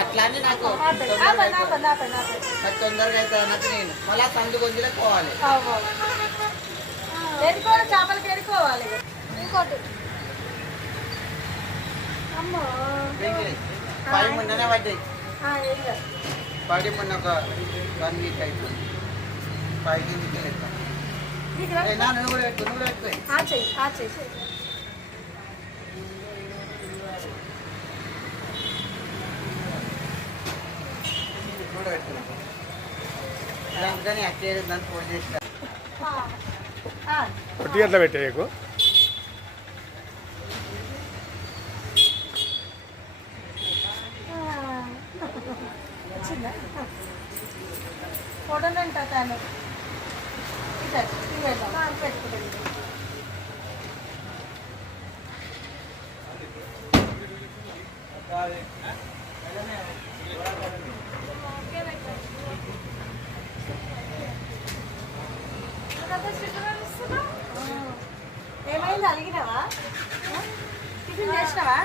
అట్లానే నాకు తొందరగా అయితే అన్నట్టు నేను మళ్ళీ సందు గొంతులో పోవాలి. ఏరుకోవాలి, చేపలకి ఏరుకోవాలి. ఇంకోటి అమ్మో పై మొన్ననే పడ్డాయి. పడి మొన్న ఒక 1 వీక్ అయిపోయింది. 5 వీక్ లెక్క నువ్వు కూడా పెట్టు, నువ్వు పెట్టుకోయి. కూడా పెట్టుకున్నా కానీ అట్లేదు దాన్ని ఫోన్ చేసిన ఎట్లా పెట్టేయకు. ఫోటోలు ఉంటా తాను పెట్టుకుంటాను. ఏమైంది? అలిగినావా? టిఫిన్ చేసినావా?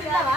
తిన్నావా?